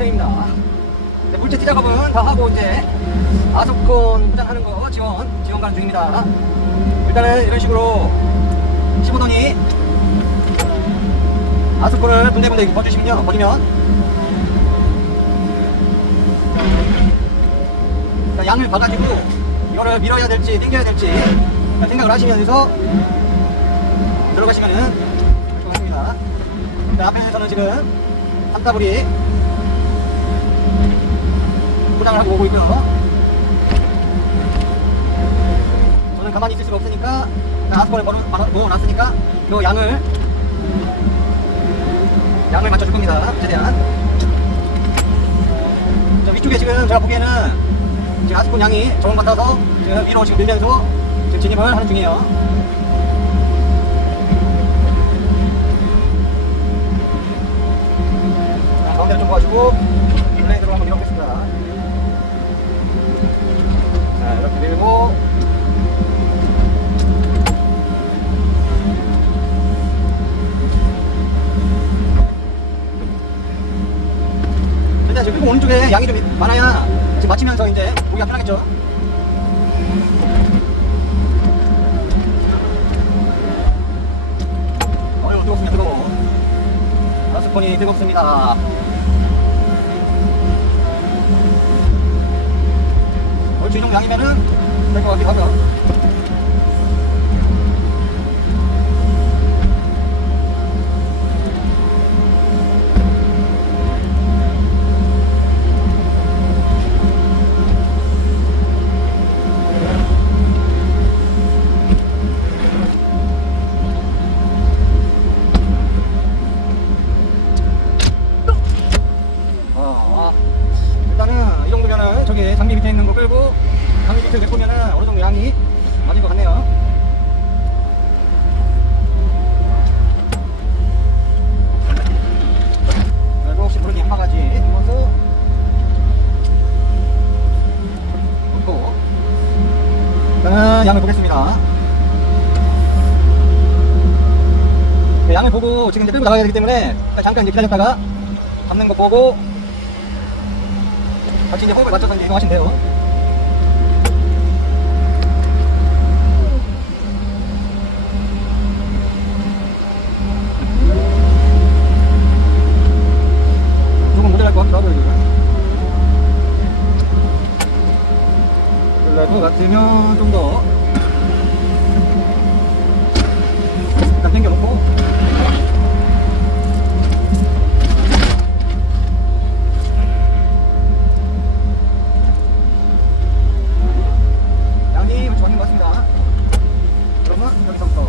고생입니다. 네, 물질티 작업은 다 하고 이제 아소콘 포장하는 거 지원 가는 중입니다. 일단은 이런 식으로 15도니 아소콘을 군데군데 버주시면요. 버리면 양을 봐가지고 이거를 밀어야 될지 당겨야 될지 생각을 하시면서 들어가시면은 좋습니다. 앞에서는 지금 삼타불이 포장을 하고 오고 있고요. 저는 가만히 있을 수가 없으니까 아스콘을 넣어놨으니까 이 양을 맞춰줄 겁니다. 최대한. 저 위쪽에 지금 제가 보기에는 지금 아스콘 양이 적은 것 같아서 지금 위로 지금 밀면서 지금 진입을 하는 중이에요. 가운데를 좀 봐주고 블레이드로 한번 밀어보겠습니다. 자, 이렇게 밀고 일단 지금 오른쪽에 양이 좀 많아야 지금 맞추면서 이제 보기가 편하겠죠. 어휴, 뜨겁습니다. 뜨거워. 아스콘이 뜨겁습니다. 얼추 이 정도 양이면은 될 것 같기도 하고요. 일단은 이 정도면은 저기 장비 밑에 있는 거 끌고 장비 밑에 내보면은 어느 정도 양이 맞은 것 같네요. 그리고 혹시 모르니 한 바가지 넣어서 넣고 일단은 양을 보겠습니다. 네, 양을 보고 지금 이제 끌고 나가야 되기 때문에 잠깐 이제 기다렸다가 잡는 거 보고 같이 이제 호흡을 맞춰서 이제 이동하시면 돼요. 조금 모자랄 것 같기도 하고요, 그럴 것 같으면 좀 더 일단 당겨놓고 맞는 것 같습니다. 그러면 여기서부터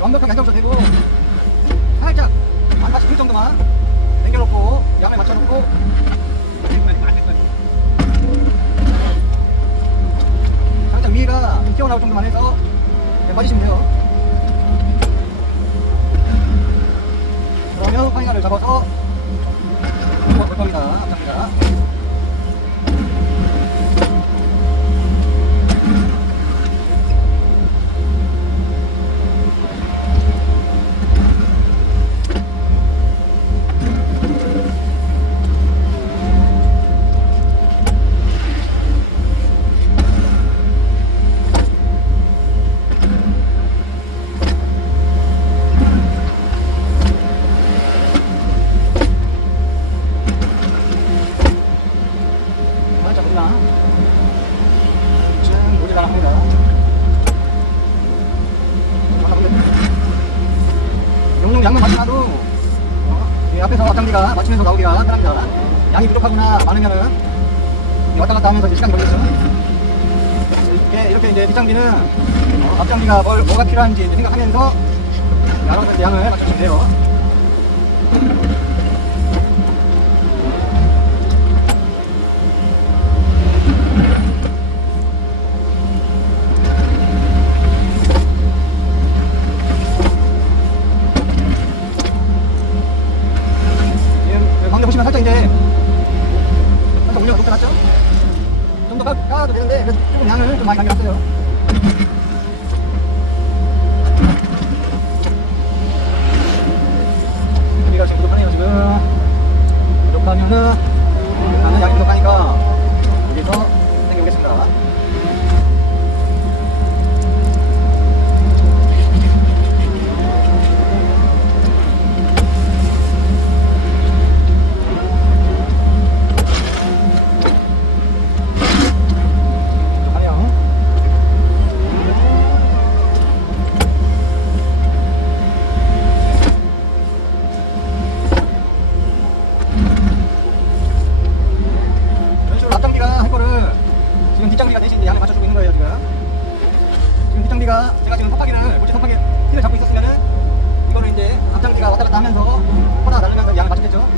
완벽하게 안정도 되고 살짝 안 다칠 정도만 당겨놓고 양을 맞춰놓고 살짝 위가 튀어나올 정도만 해서 빠지시면 돼요. 그러면 파이널을 잡아서 볼 겁니다. 감사합니다. 지금 모질라 합니다. 용용 양만 맞춰놔도 앞에서 앞장비가 맞추면서 나오기가 편합니다. 양이 부족하거나 많으면은 왔다 갔다 하면서 이제 시간이 걸리죠. 이렇게 이제 뒷장비는 앞장비가 뭐가 필요한지 이제 생각하면서 알아서 이제 양을 맞춰주면 돼요. 보시면 살짝 이제 살짝 올려서 높여놨죠? 좀 더 까도 되는데 그래서 조금 양을 좀 많이 남겨놨어요. 여기가 지금 앞장디가 제가 지금 선파기를 물질 선파기 힐을 잡고 있었으면은 이거는 이제 앞장디가 왔다 갔다 하면서 호다 날리면서 양을 맞췄겠죠.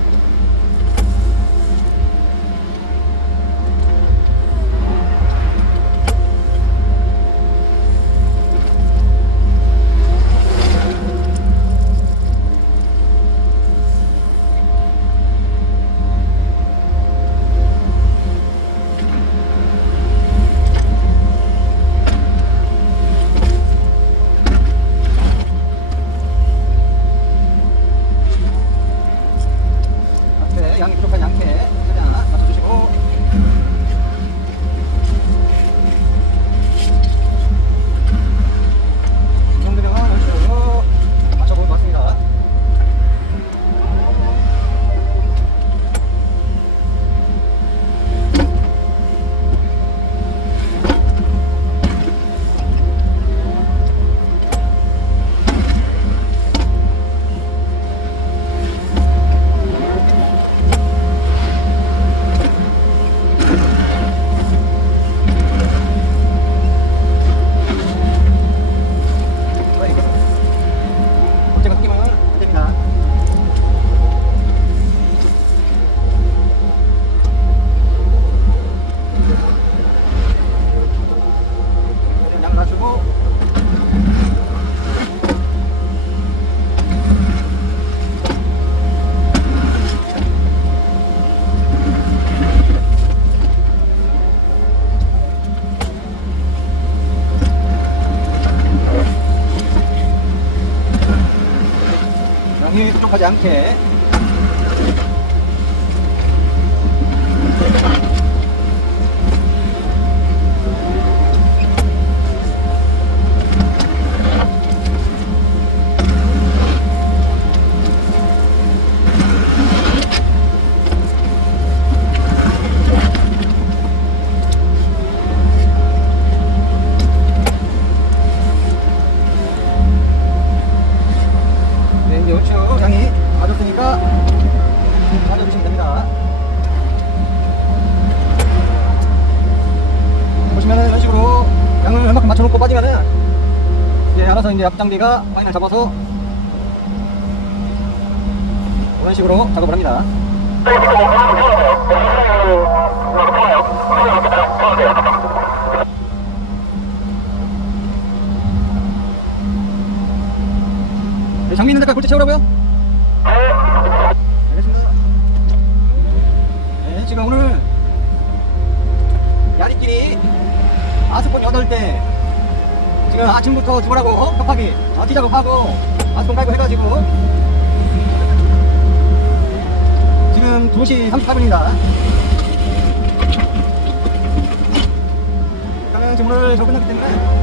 양이 부족한 양캐 최대한 맞춰주시고 이 정도면 얼추 맞춰볼 것 같습니다. 양이 부족하지 않게 이제 얼추 양이 맞았으니까 맞아주시면 됩니다. 보시면은 이런 식으로 양을 얼마큼 맞춰놓고 빠지면은 이제 알아서 이제 앞장비가 파인을 잡아서 이런 식으로 작업을 합니다. 네, 장미 있는 데까지 골재 채우라고요? 알겠습니다. 네, 지금 오늘 야리끼리 아스콘 8대 지금 아침부터 죽으라고 급하게 뛰작업하고 아스콘 깔고 해가지고 지금 2시 38분입니다. 일단은 지금 오늘 저 끝났기 때문에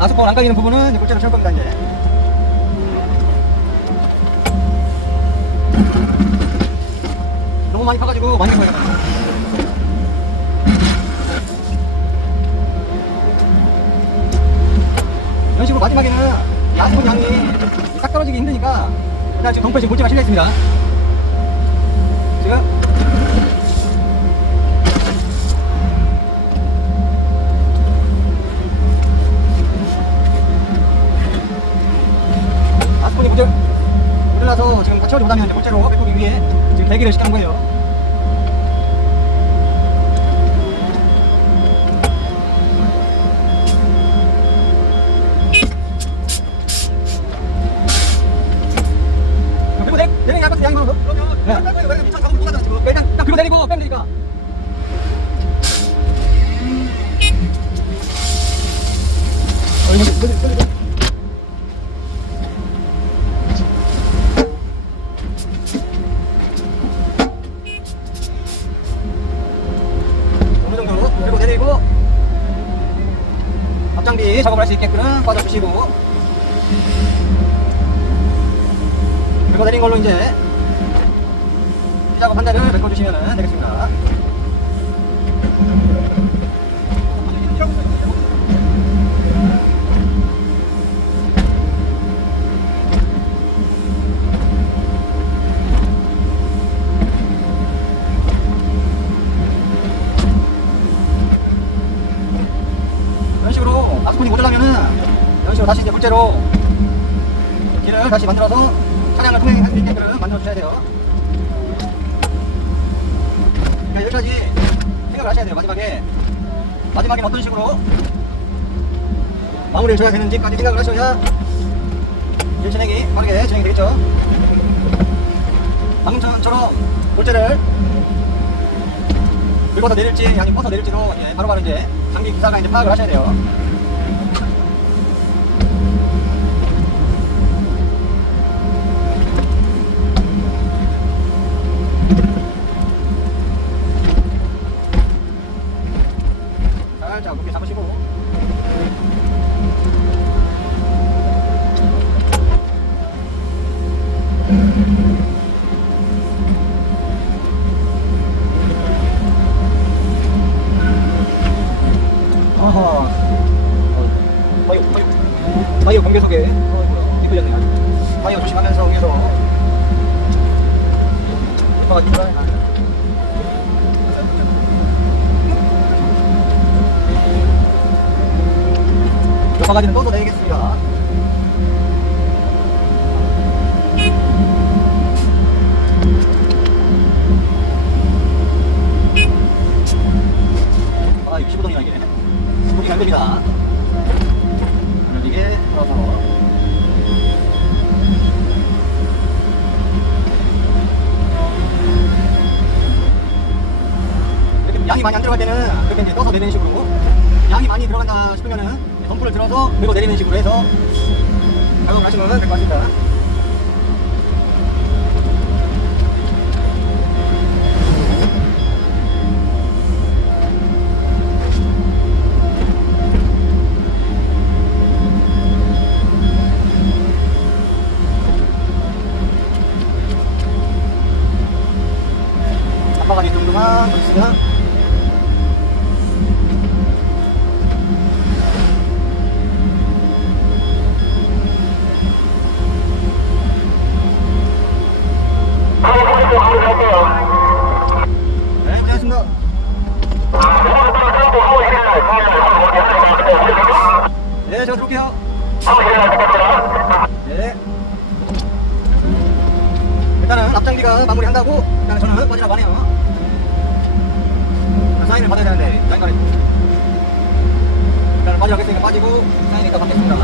아스콘 안 깔리는 부분은 이제 골재로 채울 겁니다. 이제 너무 많이 파가지고 많이 보여요. 이런 식으로 마지막에는 이 아스콘 양이 딱 떨어지기 힘드니까 일단 지금 덩크에 지금 골재가 실려 있습니다. 지금 아스콘이 모델라서 지금 다 채워지 못하면 이제 골재로 배꼽이 위에 지금 대기를 시켜놓은 거예요. 그리고 내리는 양껏 양으로 그러면 네. 미천 작업 못하잖아 지금. 일단 딱 그거 내리고 빼면 되니까. 어느 정도 그리고 내리고 앞장비 작업을 할 수 있게끔 빠져주시고 그리고 내린 걸로 이제 이 작업 한 대를 메꿔주시면 되겠습니다. 악스콘이 모자라면은 이런 식으로 다시 이제 물체로 길을 다시 만들어서 차량을 통행할 수 있게끔 만들어 주셔야 돼요. 그러니까 여기까지 생각을 하셔야 돼요. 마지막에 어떤 식으로 마무리를 줘야 되는지까지 생각을 하셔야 일 진행이 빠르게 진행이 되겠죠. 방금처럼 물체를 긁어서 내릴지 아니면 퍼서 내릴지도 바로바로 이제 장비 기사가 이제 파악을 하셔야 돼요. 살짝 높게 잡으시고. 아하. 타이어 공개석에 이끌렸네요. 타이어 조심하면서 위에서 오빠가 뒤돌아야 몇 바가지는 떠도 내겠습니다. 아, 65동이나 이게 도킹 안됩니다. 이게 풀어서 이렇게 양이 많이 안 들어갈 때는 그렇게 이제 떠서 내리는 식으로, 양이 많이 들어간다 싶으면은 덤프를 들어서 밀고 내리는 식으로 해서 작업을 하시면 될 것 같습니다. 앞바가지 정도만 더 있으면 네, 고생하셨습니다. 네, 제가 들어올게요. 네. 일단은 앞장비가 마무리한다고 일단은 저는 빠지라고 하네요. 사인을 받아야 되는데 사인가래. 일단은 빠지라고 했으니까 빠지고 사인을 이따 받겠습니다.